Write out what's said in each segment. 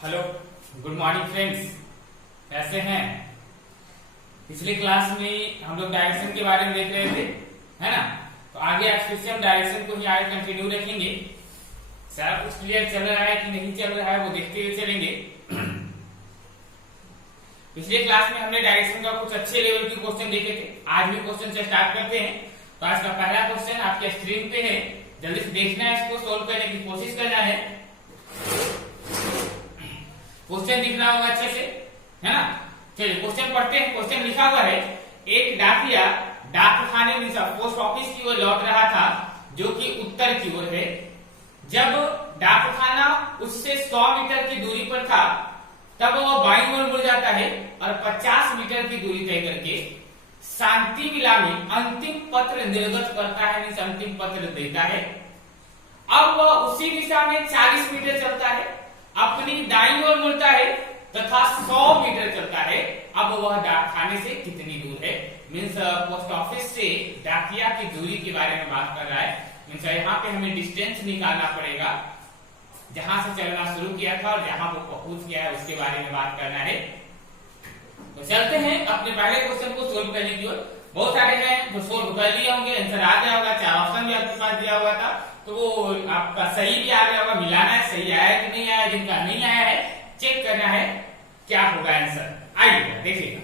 Hello, good morning friends. कैसे हैं? पिछली क्लास में हम लोग डायरेक्शन के बारे में देख रहे थे, है ना? तो आगे आज फिर से हम डायरेक्शन को ही आगे कंटिन्यू रखेंगे। सारा कुछ क्लियर चल रहा है कि नहीं चल रहा है वो देखते हुए चलेंगे। पिछले क्लास में हमने डायरेक्शन का कुछ अच्छे लेवल के क्वेश्चन देखे थे। आज भी क्वेश्चन से स्टार्ट करते हैं। तो आज का पहला क्वेश्चन आपके स्क्रीन पे है, जल्दी से देखना है, इसको सोल्व करने की कोशिश करना है। क्वेश्चन दिखना होगा अच्छे से, है ना? चलिए क्वेश्चन पढ़ते हैं। क्वेश्चन लिखा हुआ है, एक डाकिया डाक खाने में पोस्ट ऑफिस की ओर लौट रहा था जो कि उत्तर की ओर है। जब डाक खाना उससे 100 मीटर की दूरी पर था तब वह बाईं ओर मुड़ जाता है और 50 मीटर की दूरी तय करके शांति मिला में अंतिम पत्र निर्गत करता है, अंतिम पत्र देता है। अब वह उसी दिशा में 40 मीटर चलता है, अपनी दाईं ओर मुड़ता है तथा 100 मीटर चलता है। अब वह डाक खाने से कितनी दूर है? मीन्स पोस्ट ऑफिस से डाकिया की दूरी के बारे में बात कर रहा है। मीन्स यहाँ पे हमें डिस्टेंस निकालना पड़ेगा, जहां से चलना शुरू किया था और जहां वो पहुंच गया है उसके बारे में बात करना है। तो चलते हैं अपने पहले क्वेश्चन को सोल्व करने की ओर। बहुत सारे हैं जो सोल्व कर लिए होंगे, आंसर आ गया होगा, 4 ऑप्शन भी आपके पास दिया हुआ था, तो वो आपका सही भी आ गया होगा। मिलाना है, सही आया कि नहीं आया। जिनका नहीं आया है चेक करना है क्या होगा आंसर। आइएगा देखिएगा।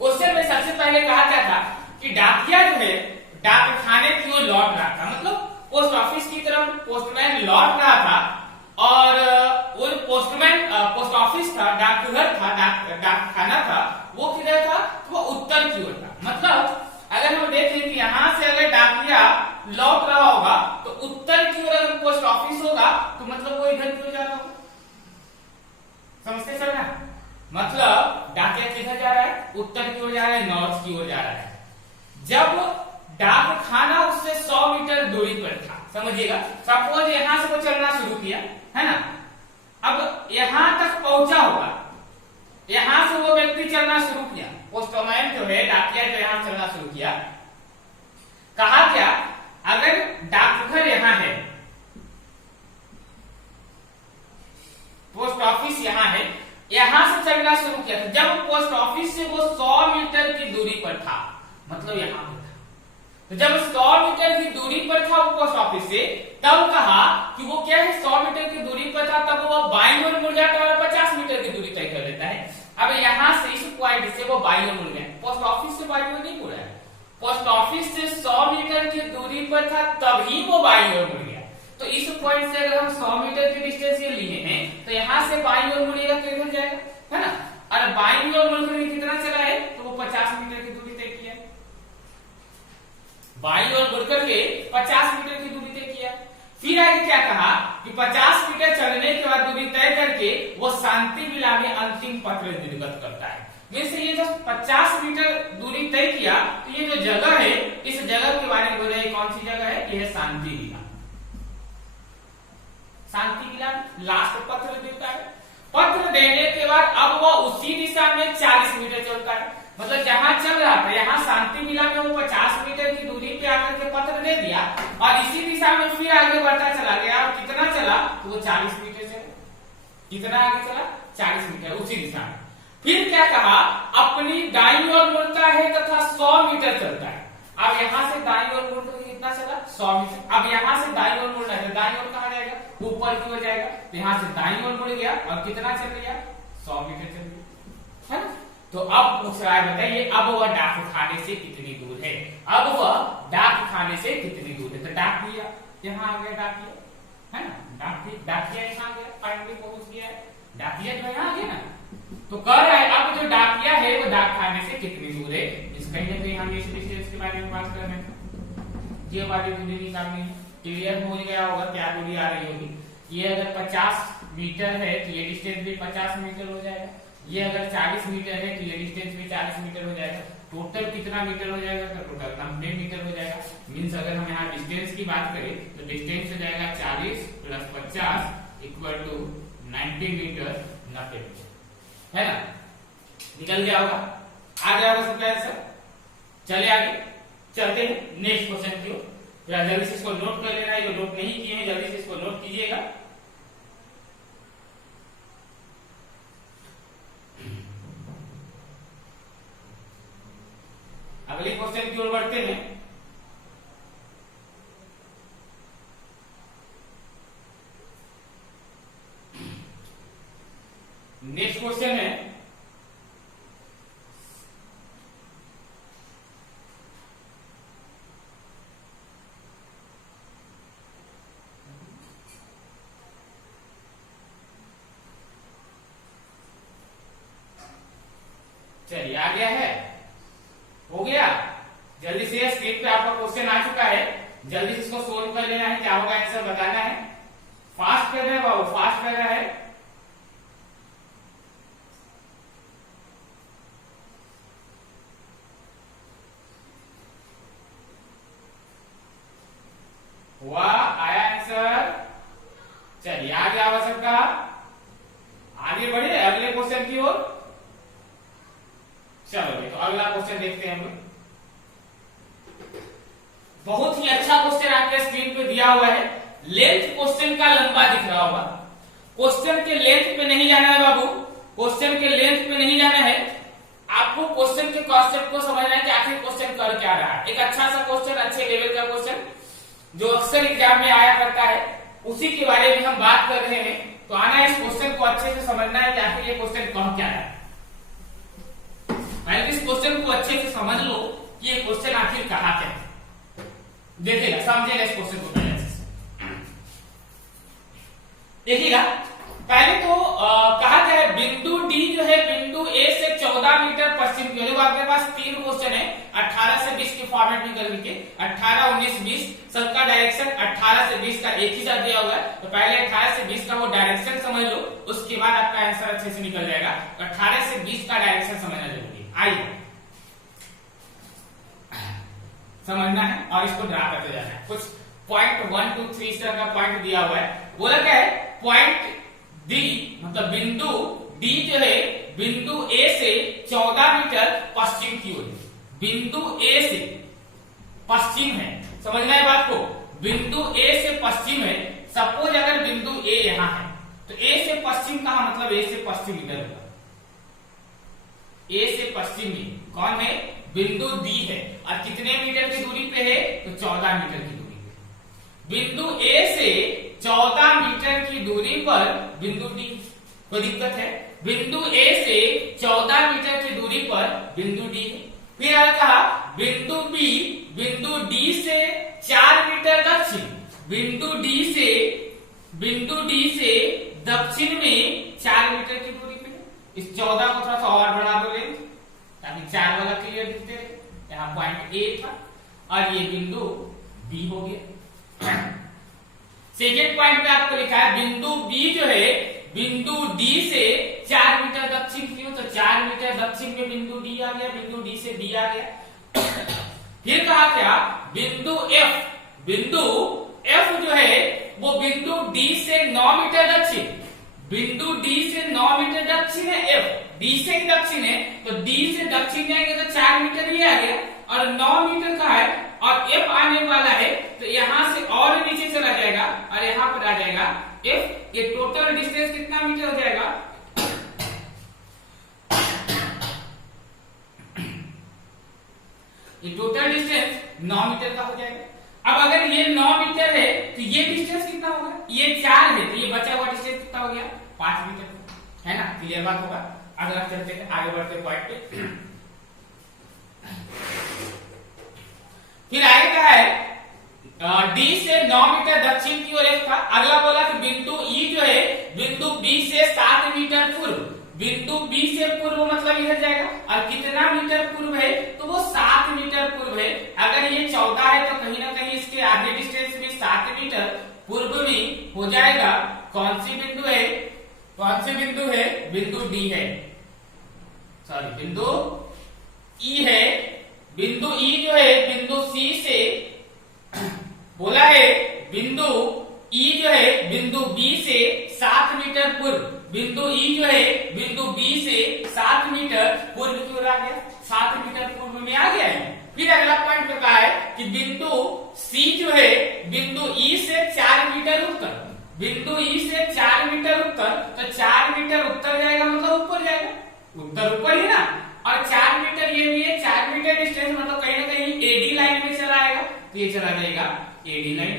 क्वेश्चन में सबसे पहले कहा क्या था कि डाकिया जो है डाक खाने की ओर लौट रहा था, मतलब पोस्ट ऑफिस की तरफ पोस्टमैन लौट रहा था और वो पोस्टमैन पोस्ट ऑफिस था, डाकघर था, डाक खाना था, वो किधर था? तो वो उत्तर की ओर था। मतलब अगर हम देखें कि यहाँ से अगर डाकिया लौट रहा होगा तो उत्तर की ओर अगर पोस्ट ऑफिस होगा तो मतलब वो इधर की ओर जा रहा होगा। समझते चल रहा है? मतलब डाकिया किधर जा रहा है? उत्तर की ओर जा रहा है, नॉर्थ की ओर जा रहा है। जब डाक खाना उससे 100 मीटर दूरी पर था, समझिएगा, सपोज यहां से वो चलना शुरू किया, है ना? अब यहां तक पहुंचा होगा, यहां से वो व्यक्ति चलना शुरू किया, पोस्टमैन जो है डाकिया जो यहां चलना शुरू किया। कहा क्या? अगर डाकघर यहां है, पोस्ट ऑफिस यहां है, यहां से चलना शुरू किया था। जब पोस्ट ऑफिस से वो 100 मीटर की दूरी पर था, मतलब यहां पर था, तो जब 100 मीटर की दूरी पर था वो पोस्ट ऑफिस से, तब कहा कि वो क्या है, 100 मीटर की दूरी पर था, तब वो बाईं ओर मुड़ जाता है और 50 मीटर की दूरी तय कर लेता है। अब यहां से इस पॉइंट से वो बाईं ओर मुड़ गया। पोस्ट ऑफिस से बाईं ओर नहीं मुड़ा है, पोस्ट ऑफिस से 100 मीटर की दूरी पर था तभी वो बाईं ओर मुड़ गया। तो इस पॉइंट से अगर हम 100 मीटर की डिस्टेंस ये लिए हैं तो यहां से बाईं ओर मुड़ेगा तो इधर जाएगा, है ना? और बाईं ओर मुड़कर कितना चला है? तो वो 50 मीटर की दूरी तय किया। बाईं ओर मुड़कर के 50 मीटर की दूरी तय किया। फिर आगे क्या कहा कि 50 मीटर चलने के बाद दूरी तय करके वो शांति मिला में अंतिम पत्र निर्गत करता है। वैसे ये जो 50 मीटर दूरी तय किया, तो ये जो जगह है, इस जगह के बारे में बोल रहे हैं। कौन सी जगह है? यह शांति मिला। शांति मिला लास्ट पत्र देता है। पत्र देने के बाद अब वह उसी दिशा में 40 मीटर चलता है। मतलब जहां चल रहा था, यहाँ शांति मिला में वो 50 मीटर की दूरी पे आकर के पत्र दे दिया और इसी दिशा में फिर आगे बढ़ता चला गया। और कितना चला? तो वो 40 मीटर चला। कितना आगे चला? 40 मीटर उसी दिशा में। फिर क्या कहा? अपनी दाईं ओर मुड़ता है तथा 100 मीटर चलता है। अब यहाँ से दाईं ओर मुड़कर कितना चला? 100 मीटर। अब यहाँ से दाईं ओर मुड़ना है, दाईं ओर कहाँ जाएगा? ऊपर की ओर जाएगा। तो यहाँ से दाईं ओर मुड़ गया और कितना चल गया? 100 मीटर चल गया, है ना? तो अब पूछ रहा है, बताइए अब वह डाक खाने से कितनी दूर है? अब वह डाक खाने से कितनी दूर है? तो डाक दिया, यहाँ आ गया डाकिया, है ना? डाकिया यहाँ गया, फाइनली पहुंच गया है। डाकिया जो यहाँ आ गया ना, तो कह रहा है अब जो डाकिया है वो डाक खाने से कितनी दूर है? इस कहीं ना कहीं हम इस डिस्टेंस के बारे में बात कर रहे हैं। ये वाली दूरी निकालनी है। क्लियर हो गया होगा क्या दूरी आ रही होगी। ये अगर 50 मीटर है तो ये डिस्टेंस भी 50 मीटर हो जाएगा। ये अगर 40 मीटर है तो ये डिस्टेंस भी 40 मीटर हो जाएगा। टोटल कितना मीटर हो जाएगा? तो टोटल 90 मीटर हो जाएगा। मीन्स अगर हम यहाँ डिस्टेंस की बात करें तो डिस्टेंस हो जाएगा 40 + 50 = 90 मीटर, 90 मीटर, है ना? निकल गया होगा, आ गया होगा सबका आंसर। चले आगे चलते हैं नेक्स्ट क्वेश्चन की ओर। जल्दी से इसको नोट कर लेना है, जो नोट नहीं किए हैं जल्दी से इसको नोट कीजिएगा। अगले क्वेश्चन की ओर बढ़ते हैं। नेक्स्ट क्वेश्चन है चलिए आ गया है, हो गया। जल्दी से स्क्रीन पे आपका क्वेश्चन आ चुका है, जल्दी से इसको सोल्व कर लेना है, क्या होगा आंसर बताना है। फास्ट कर रहे हैं बाबू, फास्ट कर रहा है। हुआ, आया आंसर। चलिए आगे आ सबका, आगे बढ़े अगले क्वेश्चन की ओर। चलो तो अगला क्वेश्चन देखते हैं हम। बहुत ही अच्छा क्वेश्चन आपके स्क्रीन पे दिया हुआ है। लेंथ क्वेश्चन का लंबा दिख रहा होगा। क्वेश्चन के लेंथ पे नहीं जाना है बाबू, क्वेश्चन के लेंथ पे नहीं जाना है, आपको क्वेश्चन के कॉन्सेप्ट को समझना है कि आखिर क्वेश्चन कर क्या रहा है। एक अच्छा सा क्वेश्चन, अच्छे लेवल का क्वेश्चन जो अक्सर एग्जाम में आया करता है, उसी के बारे में हम बात कर रहे हैं। तो आना इस क्वेश्चन को अच्छे से समझना है कि आखिर ये क्वेश्चन कह क्या रहा है। इस क्वेश्चन को अच्छे से समझ लो कि ये क्वेश्चन आखिर कहा क्या है, देखिएगा, समझेगा इस क्वेश्चन को पहले से। देखिएगा, पहले तो कहा गया है बिंदु डी जो है बिंदु ए से 14 मीटर पश्चिम की ओर। आपके पास 3 क्वेश्चन है 18 से 20 के फॉर्मेट में कर लीजिए। 18, 19, 20 सबका डायरेक्शन 18 से 20 का एक ही साथ दिया हुआ है। तो पहले 18 से 20 का वो डायरेक्शन समझ लो, उसके बाद आपका आंसर अच्छे से निकल जाएगा। तो 18 से 20 का डायरेक्शन समझना जरूरी है, आइए समझना है और इसको ड्रा करते जाना है। कुछ पॉइंट 1, 2, 3 इस तरह का पॉइंट दिया हुआ है। बोला क्या है, पॉइंट डी मतलब बिंदु डी जो है बिंदु ए से 14 मीटर पश्चिम की ओर। बिंदु ए से पश्चिम है, समझना है बात को। बिंदु ए से पश्चिम है। सपोज अगर बिंदु ए यहां है तो ए से पश्चिम कहा, मतलब ए से पश्चिम इधर होगा। ए से पश्चिम में कौन है, बिंदु डी है। और कितने मीटर की दूरी पे है, तो 14 मीटर की दूरी पे। बिंदु ए से 14 मीटर की दूरी पर बिंदु डी, कोई दिक्कत है। बिंदु ए से 14 मीटर की दूरी पर बिंदु डी है। फिर कहा बिंदु बी बिंदु डी से 4 मीटर दक्षिण, बिंदु डी से दक्षिण में 4 मीटर की दूरी पे। इस 14 को थोड़ा सा और बढ़ा दो लेंथ, ताकि 4 वाला क्लियर दिखते रहे। यहाँ पॉइंट ए था और ये बिंदु बी हो गया। सेकेंड पॉइंट पे आपको लिखा है बिंदु बी जो है बिंदु डी से 4 मीटर दक्षिण की ओर। तो 4 मीटर दक्षिण में बिंदु डी आ गया, बिंदु डी से बी आ गया। फिर कहा क्या, बिंदु एफ जो है वो बिंदु डी से 9 मीटर दक्षिण। बिंदु डी से 9 मीटर दक्षिण है एफ, डी से ही दक्षिण है। तो डी से दक्षिण जाएंगे तो 4 मीटर ये आ गया और 9 मीटर का है और एफ आने वाला है। तो यहां से और नीचे चला जाएगा और यहां पर आ जाएगा एफ। ये टोटल डिस्टेंस कितना मीटर हो जाएगा, ये टोटल डिस्टेंस 9 मीटर का हो जाएगा। अब अगर ये 9 मीटर है तो ये डिस्टेंस कितना होगा, ये 4 है तो ये बचा हुआ डिस्टेंस कितना हो गया, 5 मीटर, है ना। क्लियर बात होगा। अगला चलते हैं, आगे बढ़ते पॉइंट पे। फिर आगे क्या है, डी से 9 मीटर दक्षिण की ओर एफ था। अगला बोला कि बिंदु ई जो है बिंदु बी से 7 मीटर पूर्व। बिंदु बी से पूर्व मतलब इधर जाएगा और कितना मीटर पूर्व है, तो वो 7 मीटर पूर्व है। अगर ये 14 है तो कहीं ना कहीं इसके आधे डिस्टेंस में 7 मीटर पूर्व में हो जाएगा। कौन सी बिंदु है, कौन सी बिंदु है, बिंदु डी है, सॉरी बिंदु ई है। बिंदु ई जो है बिंदु सी से बोला है, बिंदु ई जो है बिंदु बी से 7 मीटर पूर्व। बिंदु ई जो है बिंदु बी से 7 मीटर पूर्व की ओर आ गया, 7 मीटर पूर्व में आ गया है। फिर अगला पॉइंट कहा है कि बिंदु सी जो है बिंदु ई से 4 मीटर उत्तर। बिंदु ई से 4 मीटर उत्तर, तो 4 मीटर उत्तर जाएगा मतलब ऊपर जाएगा, उत्तर ऊपर ही ना। और 4 मीटर ये भी है, 4 मीटर डिस्टेंस मतलब कहीं ये चला जाएगा एडी लाइन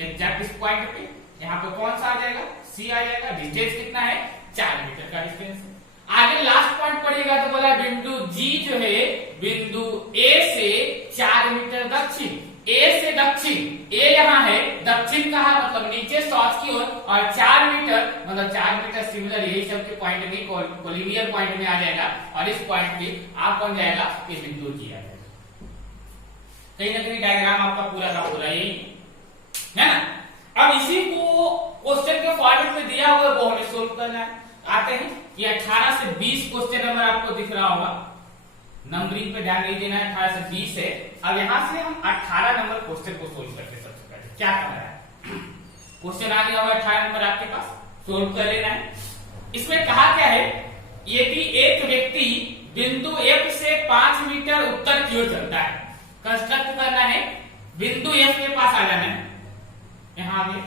एग्जैक्ट इस पॉइंट पे। यहाँ पे कौन सा आ जाएगा, सी आ जाएगा। डिस्टेंस कितना है, 4 मीटर का डिस्टेंस है। आगे लास्ट पॉइंट पड़ेगा तो बोला बिंदु जी जो है बिंदु ए से 4 मीटर दक्षिण, ए से दक्षिण, ए यहाँ है, दक्षिण कहा मतलब नीचे साउथ की ओर, और 4 मीटर मतलब 4 मीटर सिमिलर यही सब के पॉइंट में कोलिनियर पॉइंट में आ जाएगा। और इस पॉइंट पे आप बन जाएगा ये बिंदु जी आ जाएगा। कहीं ना कहीं डायग्राम आपका पूरा का पूरा यही है ना। अब इसी को क्वेश्चन के फॉर्मेट में दिया हुआ वो हमें सोल्व करना है। आते हैं कि 18 से 20 क्वेश्चन नंबर आपको दिख रहा होगा, नंबरिंग पे ध्यान नहीं देना है, 18 से 20 है। अब यहां से हम 18 नंबर क्वेश्चन को सोल्व करते हैं। सबसे पहले क्या करना है, क्वेश्चन आ गया होगा 18 नंबर आपके पास, सोल्व कर लेना है। इसमें कहा क्या है, यदि एक व्यक्ति बिंदु एफ से 5 मीटर उत्तर की ओर चलता है, कंस्ट्रक्ट करना है, बिंदु एफ के पास आ जाना है। यहां में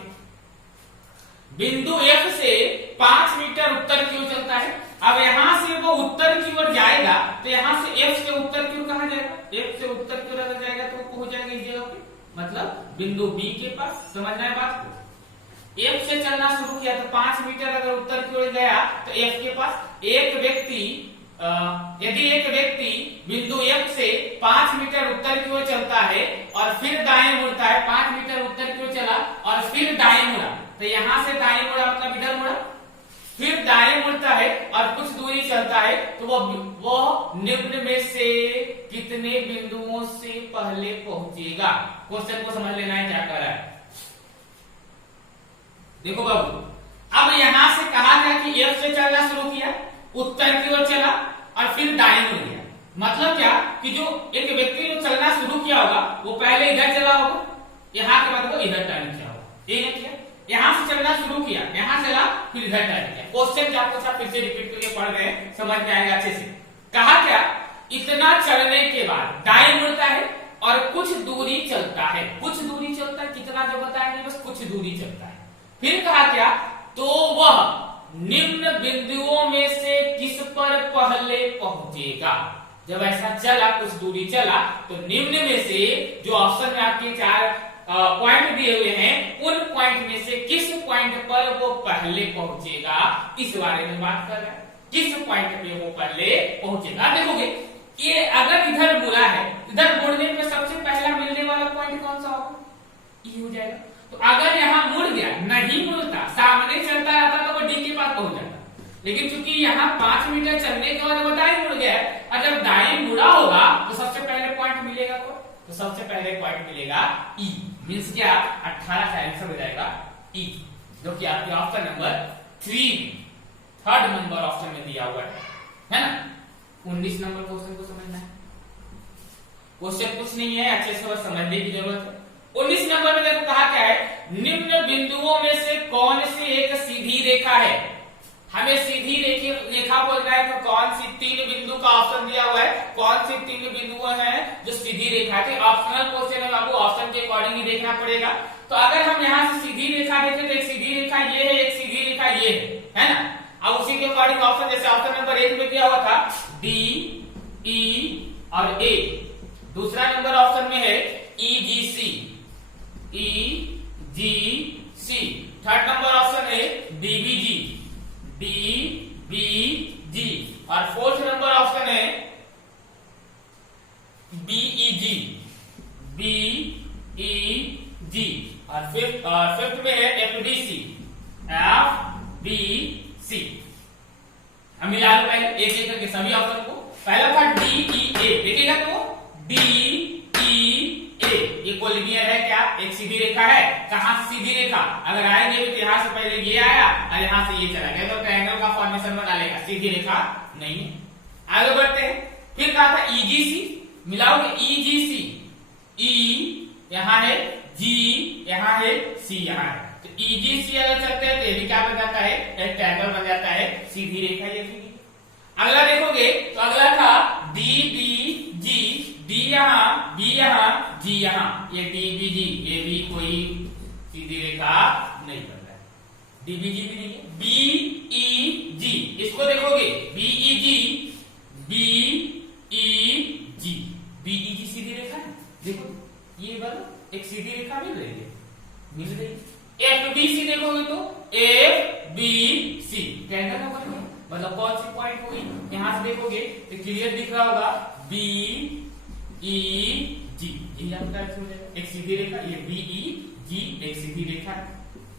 बिंदु एफ से 5 मीटर उत्तर की ओर चलता है। अब यहां से वो उत्तर की ओर जाएगा तो यहां से एफ से उत्तर की ओर कहां जाएगा, एफ से उत्तर की ओर अगर जाएगा तो वो पहुंच जाएगा इस जगह पे, मतलब बिंदु बी के पास। समझना है बात को। एफ से चलना शुरू किया तो 5 मीटर अगर उत्तर की ओर गया तो एफ के पास एक व्यक्ति यदि एक व्यक्ति बिंदु एफ से 5 मीटर उत्तर की ओर चलता है और फिर दाएं मुड़ता है, 5 मीटर उत्तर की ओर चला और फिर दाएं मुड़ा, तो यहां से दाएं मुड़ा मतलब इधर मुड़ा, फिर दाएं मुड़ता है और कुछ दूरी चलता है, तो वो निम्न में से कितने बिंदुओं से पहले पहुंचेगा। क्वेश्चन को समझ लेना है क्या कर रहा है। देखो बाबू, अब यहां से कहा गया कि एफ से चलना शुरू किया, उत्तर की ओर चला और फिर दाएं मुड़ गया। मतलब क्या कि जो एक व्यक्ति जो चलना शुरू किया होगा वो पहले इधर चला होगा, यहाँ के बाद वो इधर टर्न किया होगा, ये किया, यहां से चलना शुरू किया, यहां चला फिर इधर टर्न किया। क्वेश्चन क्या पूछा, फिर से रिपीट करके पढ़ रहे हैं, समझ में आएगा अच्छे से। कहा क्या, इतना चलने के बाद दाएं मुड़ता है और कुछ दूरी चलता है, कुछ दूरी चलता है, कितना जो बताएंगे बस कुछ दूरी चलता है। फिर कहा क्या, तो वह निम्न बिंदुओं में से किस पर पहले पहुंचेगा। जब ऐसा चला, कुछ दूरी चला, तो निम्न में से जो ऑप्शन में आपके 4 पॉइंट दिए हुए हैं उन पॉइंट में से किस पॉइंट पर वो पहले पहुंचेगा, इस बारे में बात कर रहे हैं। किस पॉइंट पे वो पहले पहुंचेगा। देखोगे ये अगर इधर मुड़ा है, इधर मुड़ने पे सबसे पहला मिलने वाला पॉइंट कौन सा होगा, ये हो जाएगा। तो अगर यहाँ मुड़ गया, नहीं मुड़ता, सामने चलता रहता तो वो डी के पास पहुंच जाता, लेकिन चूंकि यहाँ 5 मीटर चलने के बाद वो दाएं मुड़ गया, और जब दाएं मुड़ा होगा तो सबसे पहले पॉइंट मिलेगा तो सबसे पहले पॉइंट मिलेगा ई। मीन्स क्या, 18 का आंसर हो जाएगा ई, जो कि आपके option number 3 third number option में दिया हुआ है ना। 19 नंबर क्वेश्चन को समझना है। क्वेश्चन कुछ नहीं है, अच्छे से बस समझने की जरूरत है। 19 नंबर में देखो कहा क्या है, निम्न बिंदुओं में से कौन सी एक सीधी रेखा है। हमें सीधी रेखा बोलना है तो कौन सी 3 बिंदु का ऑप्शन दिया हुआ है, कौन सी 3 बिंदु हैं जो सीधी रेखा थे। ऑप्शनल क्वेश्चन है बाबू, ऑप्शन के अकॉर्डिंग ही देखना पड़ेगा। तो अगर हम यहाँ से सीधी रेखा देखें तो एक सीधी रेखा ये है, एक सीधी रेखा ये है ना। अब उसी के अकॉर्डिंग ऑप्शन, जैसे ऑप्शन नंबर 1 में दिया हुआ था डी, ई और ए, दूसरा नंबर ऑप्शन में है EGC, EGC, third number option है DBG, DBG, और फोर्थ नंबर ऑप्शन है BEG, BEG, और फिफ्थ में है FDC, FDC। हम मिला लो पहले एक एक करके सभी ऑप्शन को। पहला था DEA, देखिएगा तो DEA, ये कोलिनियर है क्या, एक सीधी रेखा है। कहां से सीधी रेखा, अगर आएंगे तो यहां से पहले ये आया और यहां से ये चला गया तो ट्रायंगल का फॉर्मेशन बना लेगा, सीधी रेखा नहीं है। आगे बढ़ते हैं। फिर कहा था EGC, मिलाओगे EGC, E यहां है, G यहां है, C यहां है, तो EGC अगर चलते हैं तो ये भी क्या बन जाता है, एक ट्रायंगल बन जाता है, सीधी रेखा ये सीधी। अगला देखोगे तो अगला था DBG, D यहाँ, B यहाँ, G यहाँ, ये DBG, ये भी कोई सीधी रेखा नहीं बन रहा है, DBG भी नहीं है। BEG, इसको देखोगे BEG, BEG, BEG सीधी रेखा है, देखो ये वाला मिल रही है? मिल रही है। एफ बी सी देखोगे तो एफ बी सी ट्रायंगल का बन गया। मतलब कौन सी पॉइंट हुई? यहां से देखोगे तो क्लियर दिख रहा होगा बी ई जी, यही आपका आंसर हो जाएगा। एक सीधी रेखा, ये बी ई जी एक सीधी रेखा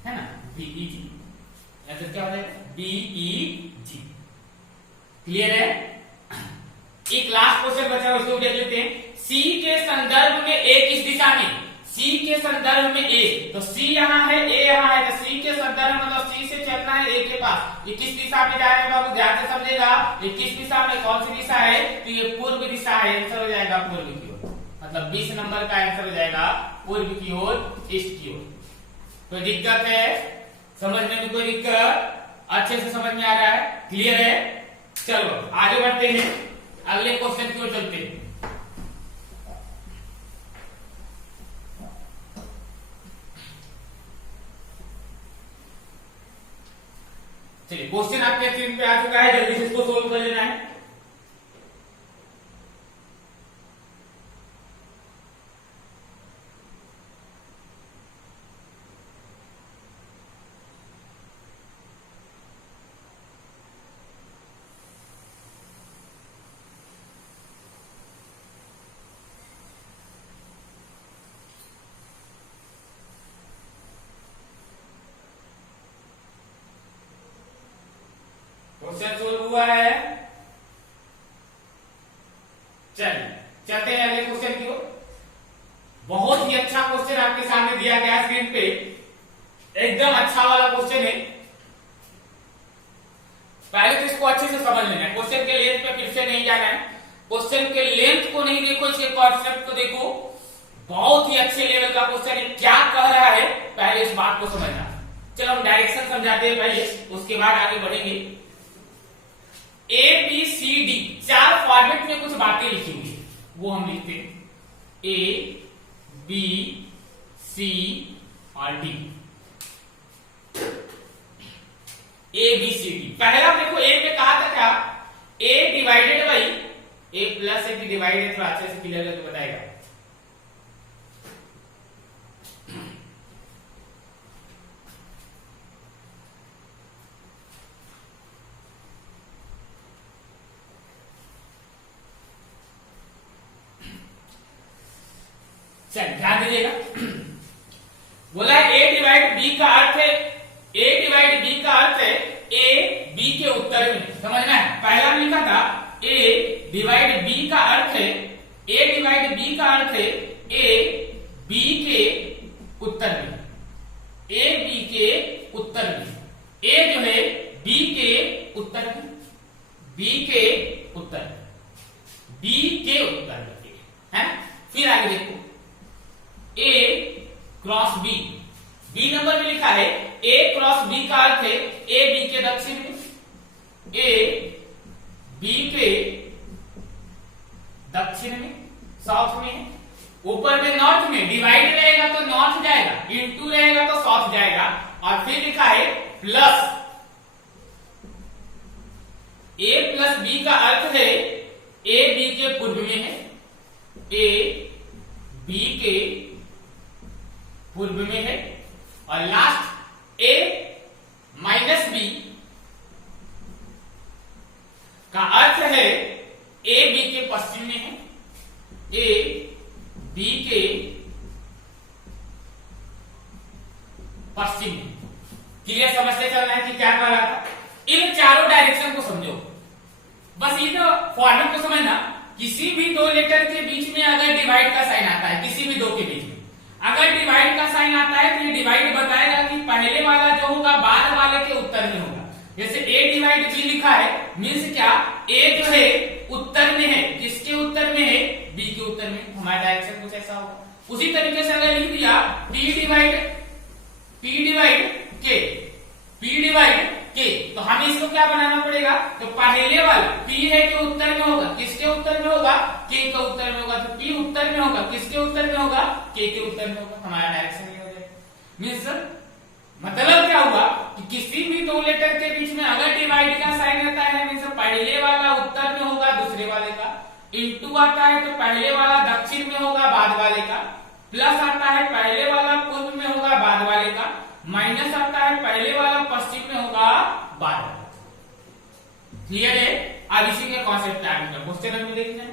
है ना, बी ई जी, आंसर क्या हो जाएगा? बी ई जी। क्लियर है? एक लास्ट क्वेश्चन बचा है, उसको देख लेते हैं। सी के संदर्भ में ए किस दिशा में? सी के संदर्भ में ए, तो सी यहाँ है, ए यहाँ है, तो सी के संदर्भ मतलब सी से चलना है ए के पास। ये किस दिशा में जा रहे हैं बाबू? ध्यान से समझेगा। ये किस दिशा में, कौन सी दिशा है? तो ये पूर्व दिशा है। आंसर हो जाएगा पूर्व की ओर। मतलब 20 नंबर का आंसर हो जाएगा पूर्व की ओर, ईस्ट की ओर। कोई दिक्कत है? समझने में कोई दिक्कत? अच्छे से समझ में आ रहा है? क्लियर है? चलो आगे बढ़ते हैं, अगले क्वेश्चन की ओर चलते हैं। चलिए क्वेश्चन आपके स्क्रीन पे आ चुका है, जल्दी से इसको सोल्व कर लेना है। क्वेश्चन सोल्व हुआ है। चलिए चलते हैं अगले क्वेश्चन की ओर। बहुत ही अच्छा क्वेश्चन आपके सामने दिया गया स्क्रीन पे, एकदम अच्छा वाला क्वेश्चन है। पहले तो इसको अच्छे से समझ लेना है, क्वेश्चन के लेंथ पे फिर से नहीं जाना है। क्वेश्चन के लेंथ को नहीं देखो, इसके कॉन्सेप्ट को देखो। बहुत ही अच्छे लेवल का क्वेश्चन है, क्या कह रहा है पहले इस बात को समझना। चलो हम डायरेक्शन समझाते हैं पहले, उसके बाद आगे बढ़ेंगे। ए बी सी डी चार फॉर्मेट में कुछ बातें लिखी हुई है, वो हम लिखते हैं ए बी सी और D. A B C D, पहला देखो ए में कहा था क्या? A divided by A plus A divided, थोड़ा अच्छे से क्लियर करके बताएगा। चल ध्यान दीजिएगा, बोला ए डिवाइड बी का अर्थ है, ए डिवाइड बी का अर्थ है ए बी के उत्तर में। समझना है, पहला लिखा था ए डिवाइड बी का अर्थ है, ए डिवाइड बी का अर्थ है ए बी के उत्तर में, ए बी के उत्तर में, ए जो है बी के उत्तर में, बी के उत्तर में, बी के उत्तर में है। फिर आगे देखो ए क्रॉस बी, बी नंबर में लिखा है ए क्रॉस बी का अर्थ है ए बी के दक्षिण में, ए बी के दक्षिण में, साउथ में है। ऊपर में नॉर्थ में, डिवाइड रहेगा तो नॉर्थ जाएगा, इनटू रहेगा तो साउथ जाएगा। और फिर लिखा है प्लस, ए प्लस बी का अर्थ है ए बी के पूर्व में है, ए बी के पूर्व में है। और लास्ट ए माइनस बी का अर्थ है ए बी के पश्चिम में है, ए बी के पश्चिम में। क्लियर समझते चल रहा है कि क्या कह रहा था? इन चारों डायरेक्शन को समझो, बस ये तो फॉर्मेट को समझना। किसी भी दो लेटर के बीच में अगर डिवाइड का साइन आता है, किसी भी दो के बीच में अगर डिवाइड का साइन आता है तो ये डिवाइड बताएगा कि पहले वाला जो होगा बाद वाले के उत्तर में होगा। जैसे ए डिवाइड बी लिखा है, मीन्स क्या? ए जो है उत्तर में है, किसके उत्तर में है? बी के उत्तर में। हमारा डायरेक्शन कुछ ऐसा होगा। उसी तरीके से अगर लिख दिया पी डिवाइड के, पी डिवाइड के, तो हमें इसको क्या बनाना पड़ेगा? तो पहले वाला पी है के उत्तर में होगा, किसके उत्तर में होगा? के के उत्तर में होगा। तो पी उत्तर में होगा, किसके उत्तर में होगा? के उत्तर में होगा। हमारा डायरेक्शन ये हो जाएगा। मीन्स मतलब क्या हुआ कि किसी भी दो लेटर के बीच में अगर डिवाइड का साइन आता है, मीन्स पहले वाला उत्तर में होगा दूसरे वाले का, इंटू आता है तो पहले वाला दक्षिण में होगा बाद वाले का, प्लस आता है पहले वाला पूर्व में होगा बाद वाले का, माइनस आता है पहले वाला पश्चिम में होगा बाद वाला। क्लियर है? अब इसी के कॉन्सेप्ट आगे क्वेश्चन में देखना है।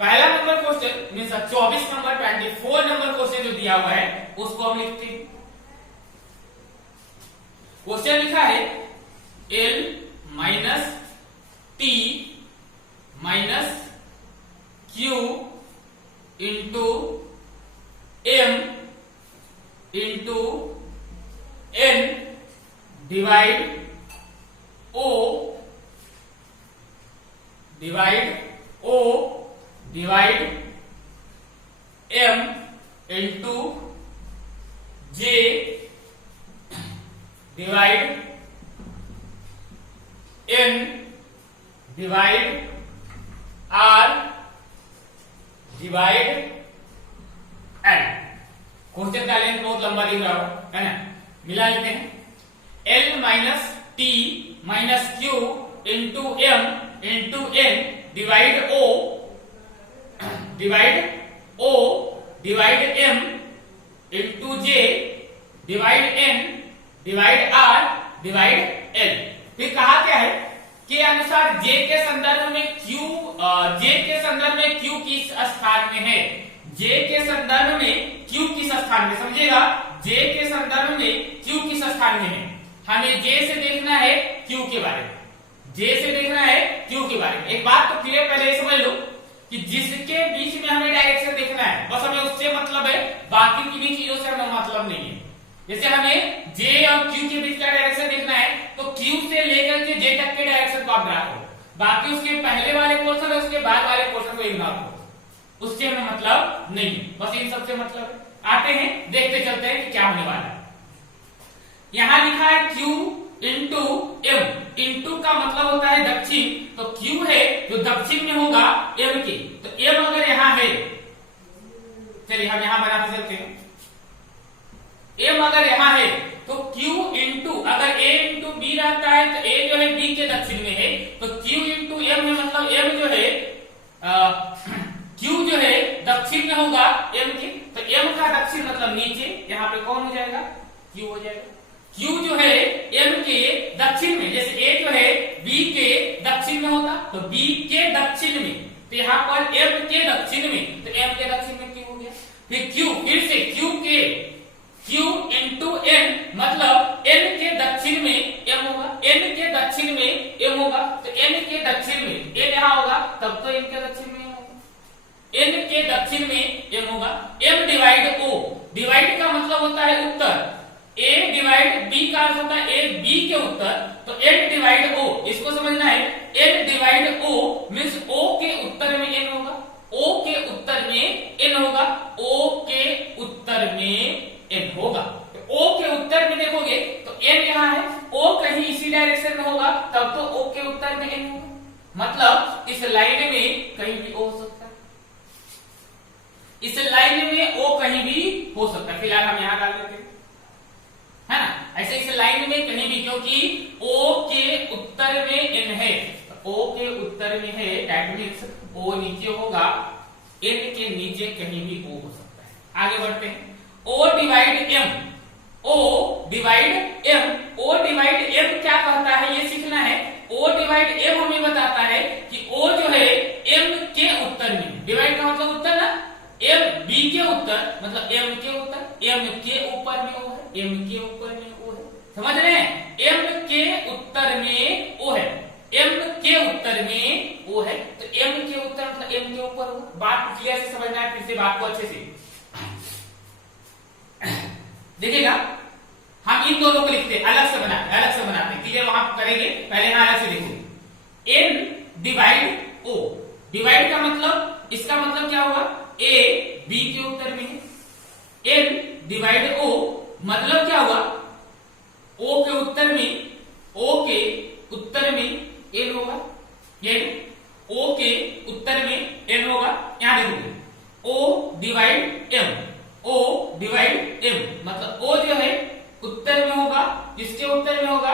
पहला number question means 24 number 24 number question जो दिया हुआ है उसको हम लिखते हैं। क्वेश्चन लिखा है L minus T minus Q into M into N divide O divide M into J divide N divide R divide L। Question का लेंथ बहुत लंबा दिख रहा है ना, मिला लेते हैं। L minus T minus Q into M into N divide O divide M into J divide N divide R divide L। फिर कहा क्या है के अनुसार J के संदर्भ में Q किस स्थान में है, J के संदर्भ में Q किस स्थान में, समझिएगा J के संदर्भ में Q किस स्थान में है। हमें J से देखना है Q के बारे में, J से देखना है Q के बारे में। एक बात तो क्लियर पहले ये समझ लो कि जिसके बीच में हमें डायरेक्शन देखना है बस हमें उससे मतलब है, बाकी किन्हीं चीजों से हमें मतलब नहीं है। जैसे हमें J और Q के बीच का डायरेक्शन देखना है तो Q से लेकर के J तक के डायरेक्शन को आप ड्रा करो, बाकी उसके पहले वाले पोर्शन और उसके बाद वाले पोर्शन को इग्नोर करो, उससे हमें मतलब नहीं, बस इन सबसे मतलब है। आते हैं देखते चलते हैं कि क्या होने वाला है। यहां लिखा है Q इंटू M, इंटू का मतलब होता है दक्षिण, तो Q है जो दक्षिण में होगा M के, तो M अगर यहां है, चलिए हम यहां बनाते चलते हैं। M अगर यहां है तो Q इंटू अगर A इंटू B रहता है तो A जो है B के दक्षिण में है, तो Q इंटू M में मतलब M जो है Q जो है दक्षिण में होगा M के, तो M का दक्षिण मतलब नीचे, यहाँ पे कौन हो जाएगा Q हो जाएगा। Q जो है M के दक्षिण में, जैसे A जो है B के दक्षिण में होता तो B के दक्षिण में, तो यहाँ पर M के दक्षिण में, तो M के दक्षिण में Q हो गया। फिर Q फिर से Q इंटू N मतलब N के दक्षिण में M होगा, N के दक्षिण में M होगा, तो N के दक्षिण में N यहाँ होगा तब तो N के दक्षिण में होगा, N के दक्षिण में M होगा। M डिवाइड O, डिवाइड का मतलब होता है उत्तर, A डिवाइड B का अर्थ होता है A B के उत्तर, तो N डिवाइड O, इसको समझना है। N divide O means O के उत्तर में N होगा, O के उत्तर में N होगा, O के उत्तर में N होगा। तो O के उत्तर में देखोगे तो N यहाँ है, O कहीं इसी डायरेक्शन में होगा तब तो O के उत्तर में N होगा, मतलब इस लाइन में कहीं भी O हो सकता है, इस लाइन में O कहीं भी हो सकता है। फिलहाल हम यहाँ डाल देते हैं, है ना, ऐसे इस लाइन में कहीं भी, क्योंकि O के उत्तर में N है, तो O के उत्तर में है, दैट मींस O नीचे होगा, N के नीचे कहीं भी O हो सकता है। आगे बढ़ते हैं। O divide M, O divide M, O divide M क्या कहता है ये सीखना है। O डिवाइड M हमें बताता है कि O जो है M के उत्तर में, डिवाइड का मतलब उत्तर ना, M B के उत्तर मतलब M के उत्तर, M के ऊपर में O है, M के ऊपर में O है, समझ रहे हैं, M के उत्तर में O है, M के उत्तर में O है, तो M के उत्तर मतलब M के ऊपर होगा। बात क्लियर से समझना है, फिर से बात को अच्छे से देखिएगा। हम इन दोनों को लिखते हैं, अलग से बनाते हैं, क्लियर वहां करेंगे, पहले यहां अलग से देखो। N डिवाइड O, डिवाइड का मतलब, इसका मतलब क्या हुआ, A B के उत्तर में है, N डिवाइड O मतलब क्या हुआ, O के उत्तर में, O के उत्तर में N होगा, N O के उत्तर में N होगा। यहां देखोगे O divide M, O divide M मतलब O जो है उत्तर में होगा, किसके उत्तर में होगा,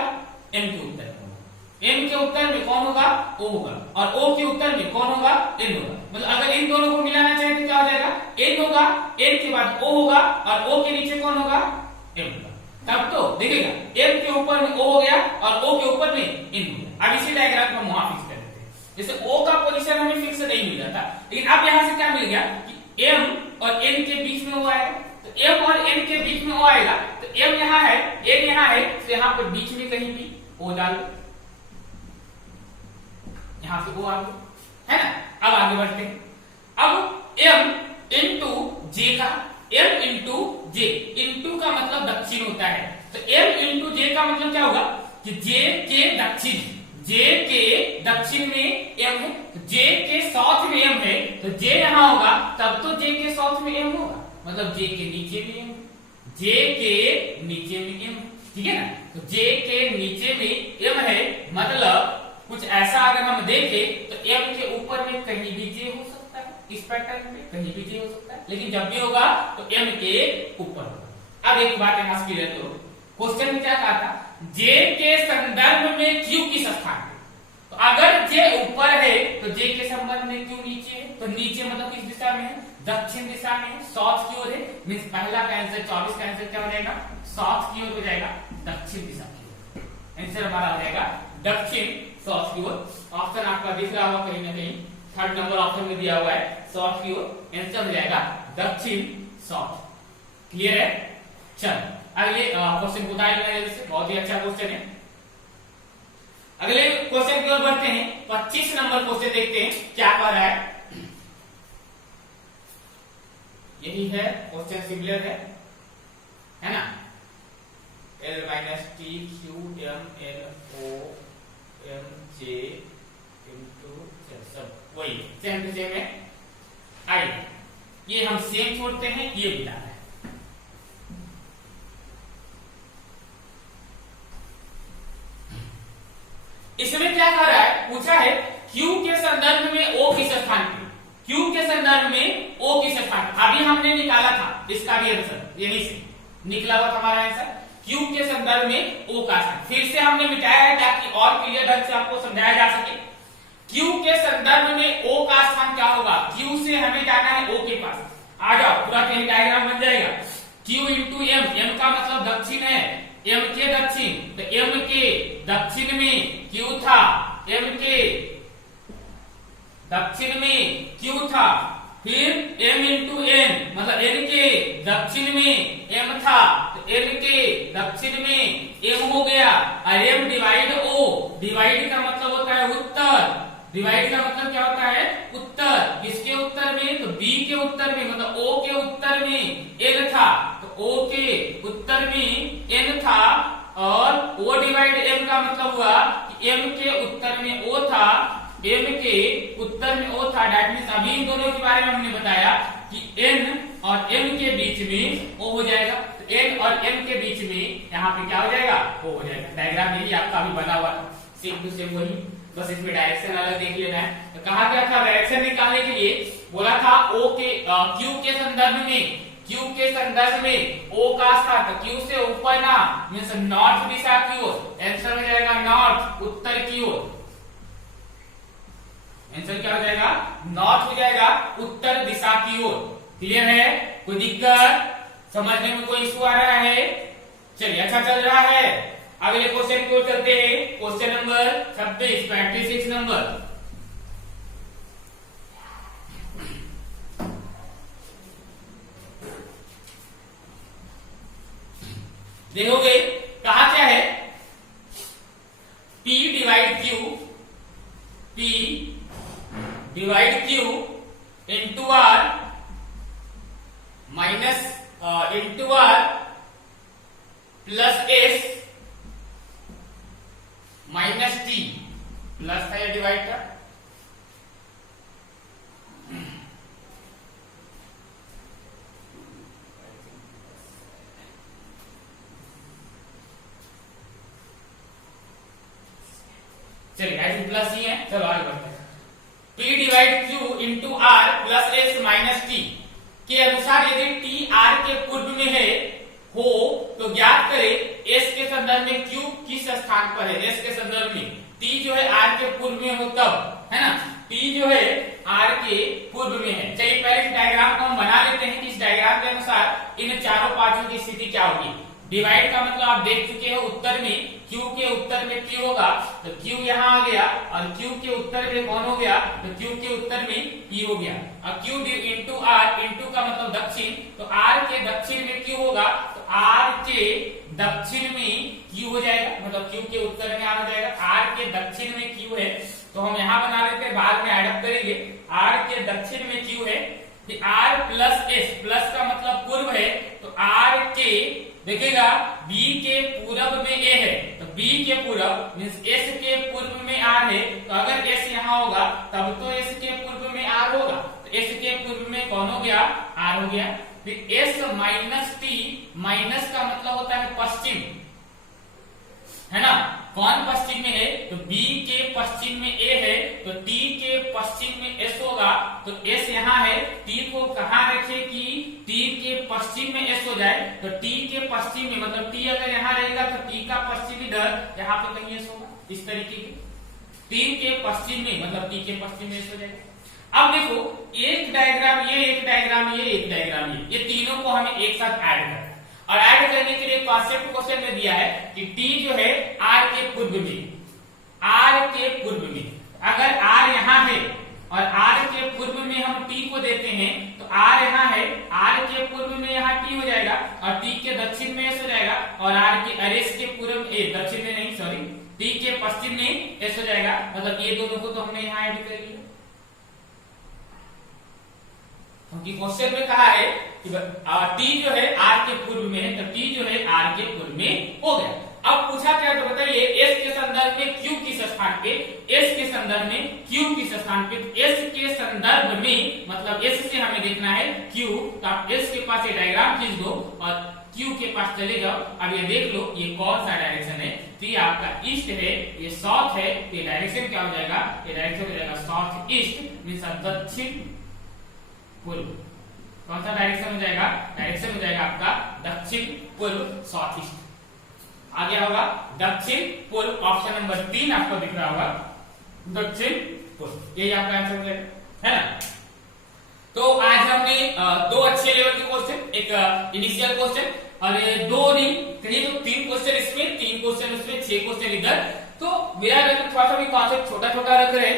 M के उत्तर में होगा। एम के उत्तर में कौन होगा, ओ होगा, और ओ के उत्तर में कौन होगा, एन होगा। मतलब अगर इन दोनों को मिलाना चाहे तो क्या हो जाएगा, एन होगा, एन के बाद ओ होगा, और ओ के नीचे कौन होगा, एम होगा। तब तो देखिएगा एम के ऊपर में ओ हो गया और ओ के ऊपर में एन हो गया। अब इसी डायग्राम को हम वहां फिक्स कर देते हैं। जैसे ओ का पोजीशन हमें फिक्स नहीं मिल रहा था, लेकिन अब यहां से क्या मिल गया कि एम और एन के बीच में ओ आएगा। तो एम और एन के बीच में ओ आएगा, तो एम यहाँ है, एन यहाँ है, तो यहाँ पर बीच में कहीं भी ओ डाल दो, यहां से ओ आ गया, है ना। अब आगे बढ़ते हैं। अब एम इंटू जे का, एम इंटू जे, इंटू का मतलब दक्षिण होता है, तो एम इंटू जे का मतलब क्या होगा कि जे के दक्षिण, जे के दक्षिण में एम है, तो जे के साउथ में एम है, तो जे यहां होगा तब तो जे के साउथ में एम होगा, मतलब जे के नीचे में एम, जे के नीचे में एम, ठीक है ना। तो जे के नीचे में एम है, मतलब कुछ ऐसा अगर हम देखें तो एम के ऊपर में कहीं भी जे हो सकता है, इस पैटर्न में कहीं भी जे हो सकता है, लेकिन जब भी होगा तो एम के ऊपर होगा। अब एक बात यहां से क्लियर करो, क्वेश्चन में क्या कहा था, जे के संदर्भ में क्यू किस स्थान पे, तो अगर जे ऊपर है तो जे के संबंध में क्यू नीचे है, तो नीचे मतलब किस दिशा में है, दक्षिण दिशा में है, साउथ की ओर है, मींस पहला का आंसर 24 का आंसर क्या हो जाएगा, साउथ की ओर हो जाएगा, दक्षिण दिशा की ओर। आंसर हमारा हो जाएगा दक्षिण साउथ की ओर। ऑप्शन आपका दिख रहा होगा कहीं ना कहीं, थर्ड नंबर ऑप्शन में दिया हुआ है साउथ की ओर, आंसर हो जाएगा दक्षिण साउथ। क्लियर है। चल अगले क्वेश्चन को उतार लेना जल्दी से, बहुत ही अच्छा क्वेश्चन है। अगले क्वेश्चन की ओर बढ़ते हैं। 25 नंबर क्वेश्चन देखते हैं क्या कह रहा है। यही है क्वेश्चन, सिमिलर है ना। L minus T Q M N O M J into सब वही सेम टू सेम है। आई ये हम सेम छोड़ते हैं, ये मिला है। इसमें क्या कर रहा है, पूछा है Q के संदर्भ में O किस स्थान पे, Q के संदर्भ में O किस स्थान पे। अभी हमने निकाला था इसका भी आंसर, यहीं से निकला हुआ था हमारा आंसर, Q के संदर्भ में O का स्थान। फिर से हमने मिटाया है ताकि और क्लियर ढंग से आपको समझाया जा सके। Q के संदर्भ में O का स्थान क्या होगा, Q से हमें जाना है O के पास। आ जाओ, पूरा कहीं डायग्राम बन जाएगा। Q इंटू एम, एम का मतलब दक्षिण है, एम के दक्षिण, तो एम के दक्षिण में क्यू था, एम के दक्षिण में क्यू था, फिर एम इंटू एन मतलब एन के दक्षिण में एम था, तो एन के दक्षिण में एम हो गया, और एम डिवाइड ओ, डिवाइड का मतलब होता है उत्तर, डिवाइड का मतलब क्या होता है, उत्तर। किसके उत्तर में, तो बी के उत्तर में, मतलब ओ के उत्तर में एन था, O के उत्तर में N था, और O डिवाइड M का मतलब हुआ कि M के उत्तर में O था, M के उत्तर में O था। दैट मींस अभी इन दोनों के बारे में हमने बताया कि N और M के बीच में O हो जाएगा, तो N और M के बीच में यहाँ पे क्या हो जाएगा, O हो जाएगा। डायग्राम यही आपका अभी बना हुआ था, सेम टू सेम वही, बस इसमें डायरेक्शन अलग देख लेना है। तो कहा गया था डायरेक्शन निकालने के लिए, बोला था O के Q के संदर्भ में, Q के संदर्भ में O का स्थान, तो Q से ऊपर ना मींस नॉर्थ दिशा की ओर, आंसर हो जाएगा नॉर्थ, उत्तर की ओर। आंसर क्या हो जाएगा, नॉर्थ हो जाएगा, उत्तर दिशा की ओर। क्लियर है, कोई दिक्कत, समझने में कोई इशू आ रहा है, चलिए अच्छा चल रहा है। अगले क्वेश्चन की ओर चलते हैं। Question number 26 number. देखोगे कहा क्या है, P divide Q, P divide Q into R minus into R plus S minus T, plus था या डिवाइड था, चलिए ऐसे प्लस ही है। चलो आगे बढ़ते हैं। P divide Q into R plus S minus T के अनुसार यदि T R के पूर्व में है हो तो ज्ञात करें S के संदर्भ में Q किस स्थान पर है, S के संदर्भ में टी जो है आर के पूर्व में हो तब, है ना, टी जो है आर के पूर्व में है। चलिए पहले इस डायग्राम को हम बना लेते हैं कि इस डायग्राम के अनुसार इन चारों पार्टों की स्थिति क्या होगी। डिवाइड का मतलब आप देख चुके हो उत्तर में, Q के उत्तर में Q होगा तो Q यहाँ आ गया, और Q के उत्तर में कौन हो गया, तो Q के उत्तर में P हो गया। अब Q इंटू R, इंटू का मतलब दक्षिण, तो R के दक्षिण में Q होगा, तो R के दक्षिण में Q हो जाएगा, मतलब Q के उत्तर में R हो जाएगा। R के दक्षिण में Q है तो हम यहाँ बना लेते हैं, बाद में एडअप करेंगे। R के दक्षिण में Q है, R प्लस S, प्लस का मतलब पूर्व है, तो R के देखिएगा B के पूरब में A है, तो B के पूरब मींस S के पूर्व में R है, तो अगर S यहाँ होगा तब तो S के पूर्व में R होगा, तो S के पूर्व में कौन हो गया, R हो गया। फिर S माइनस T, माइनस का मतलब होता है पश्चिम, है ना, कौन पश्चिम में है, तो B के पश्चिम में A है, तो T के पश्चिम में S होगा, तो S यहाँ है, T को कहाँ रखे कि T के पश्चिम में S हो जाए, तो T के पश्चिम में मतलब T अगर यहाँ रहेगा तो T का पश्चिम इधर यहाँ पे कहीं S होगा, इस तरीके के T के पश्चिम में मतलब T के पश्चिम में S हो जाएगा। अब देखो एक डायग्राम ये, एक डायग्राम ये, एक डायग्राम ये तीनों को हमें एक साथ ऐड करना है, और ऐड करने के लिए कॉन्सेप्ट क्वेश्चन में दिया है कि T जो है R के पूर्व में, R के पूर्व में, अगर R यहाँ है और R के पूर्व में हम T को देते हैं, तो R यहाँ है, R के पूर्व में यहाँ T हो जाएगा, और T के दक्षिण में S हो जाएगा, और R के अरेस के पूर्व दक्षिण में नहीं सॉरी T के पश्चिम में S हो जाएगा, मतलब ये दोनों को तो हमने यहाँ ऐड कर लिया, क्योंकि क्वेश्चन में कहा है कि T जो है R के पूर्व में है, तो T जो है R के पूर्व में हो गया। अब पूछा क्या, तो बताइए S के संदर्भ में Q किस स्थान पे, S के संदर्भ में Q किस स्थान पे, S के संदर्भ में मतलब S से हमें देखना है Q, तो आप S के पास ये डायग्राम खींच दो और Q के पास चले जाओ। अब ये देख लो ये कौन सा डायरेक्शन है, तो ये आपका ईस्ट है, ये साउथ है, ये डायरेक्शन क्या हो जाएगा, ये डायरेक्शन हो जाएगा साउथ ईस्ट मीन्स दक्षिण पूर्व। कौन सा डायरेक्शन हो जाएगा, डायरेक्शन हो जाएगा आपका दक्षिण पूर्व, साउथ ईस्ट आ गया होगा, दक्षिण पूर्व, ऑप्शन नंबर 3 आपको दिख रहा होगा, दक्षिण पूर्व, यही आपका आंसर हो जाएगा, है ना। तो आज हमने दो अच्छे लेवल के क्वेश्चन, एक इनिशियल क्वेश्चन और दो नहीं कहीं तो 3 क्वेश्चन इसमें, 3 क्वेश्चन उसमें, 6 क्वेश्चन इधर। तो मेरा थोड़ा सा भी कॉन्सेप्ट छोटा छोटा रख रहे,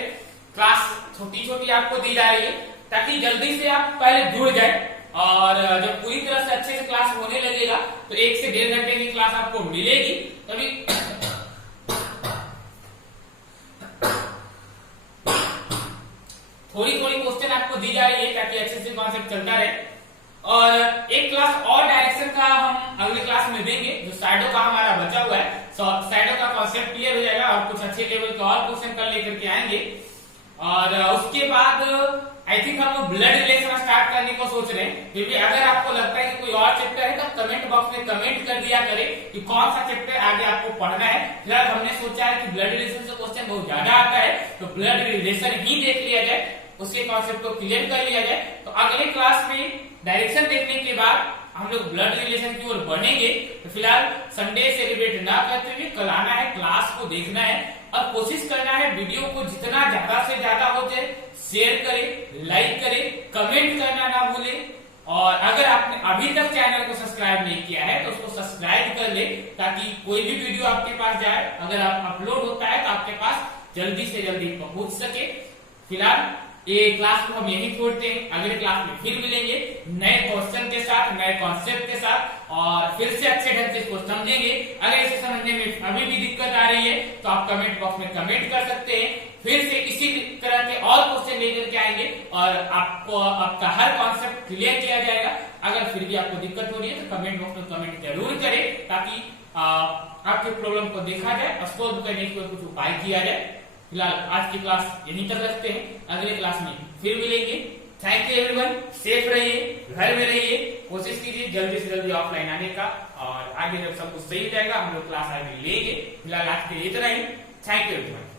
क्लास छोटी छोटी आपको दी जा रही है ताकि जल्दी से आप पहले जुड़ जाए, और जब पूरी तरह से अच्छे से क्लास होने लगेगा तो 1 से 1.5 घंटे की क्लास आपको मिलेगी। तभी थोड़ी थोड़ी क्वेश्चन आपको दी जा रही है ताकि अच्छे से कॉन्सेप्ट चलता रहे। और एक क्लास और डायरेक्शन का हम अगले क्लास में देंगे, जो साइडो का हमारा बचा हुआ है, साइडो का कॉन्सेप्ट क्लियर हो जाएगा और कुछ अच्छे लेवल के और क्वेश्चन कल लेकर के आएंगे। और उसके बाद आई थिंक हम ब्लड रिलेशन स्टार्ट करने को सोच रहे हैं। फिर भी अगर आपको लगता है कि कोई और चैप्टर है तो कमेंट बॉक्स में कमेंट कर दिया करें कि कौन सा चैप्टर आगे आपको पढ़ना है। फिलहाल हमने सोचा है कि ब्लड रिलेशन से क्वेश्चन बहुत ज्यादा आता है तो ब्लड रिलेशन ही देख लिया जाए, उसके कॉन्सेप्ट को क्लियर कर लिया जाए। तो अगले क्लास में डायरेक्शन देखने के बाद हम लोग ब्लड रिलेशन की ओर बढ़ेंगे। तो फिलहाल संडे सेलिब्रेट ना करते हुए कल आना है, क्लास को देखना है और कोशिश करना है वीडियो को जितना ज्यादा से ज्यादा हो जाए शेयर करें, लाइक करें, कमेंट करना ना भूलें। और अगर आपने अभी तक चैनल को सब्सक्राइब नहीं किया है तो उसको सब्सक्राइब कर ले ताकि कोई भी वीडियो आपके पास जाए, अगर आप अपलोड होता है तो आपके पास जल्दी से जल्दी पहुंच सके। फिलहाल ये क्लास को हम यही छोड़ते हैं, अगले क्लास में फिर मिलेंगे नए क्वेश्चन के साथ, नए कॉन्सेप्ट के साथ और फिर से अच्छे ढंग से इसको समझेंगे। अगर इसे समझने में अभी भी दिक्कत आ रही है तो आप कमेंट बॉक्स में कमेंट कर सकते हैं, फिर से इसी तरह के और क्वेश्चन लेकर के आएंगे और आपको आपका हर कॉन्सेप्ट क्लियर किया जाएगा। अगर फिर भी आपको दिक्कत हो रही है तो कमेंट बॉक्स में कमेंट जरूर करें ताकि आपके प्रॉब्लम को देखा जाए और सोल्व करने के कुछ उपाय किया जाए। फिलहाल आज की क्लास यहीं तक रखते हैं, अगले क्लास में फिर मिलेंगे। थैंक यू एवरीवन, सेफ रहिए, घर में रहिए, कोशिश कीजिए जल्दी से जल्दी ऑफलाइन आने का और आगे जब सब कुछ सही हो जाएगा हम लोग क्लास आगे लेंगे। फिलहाल आज के लिए इतना ही। Thank you everyone.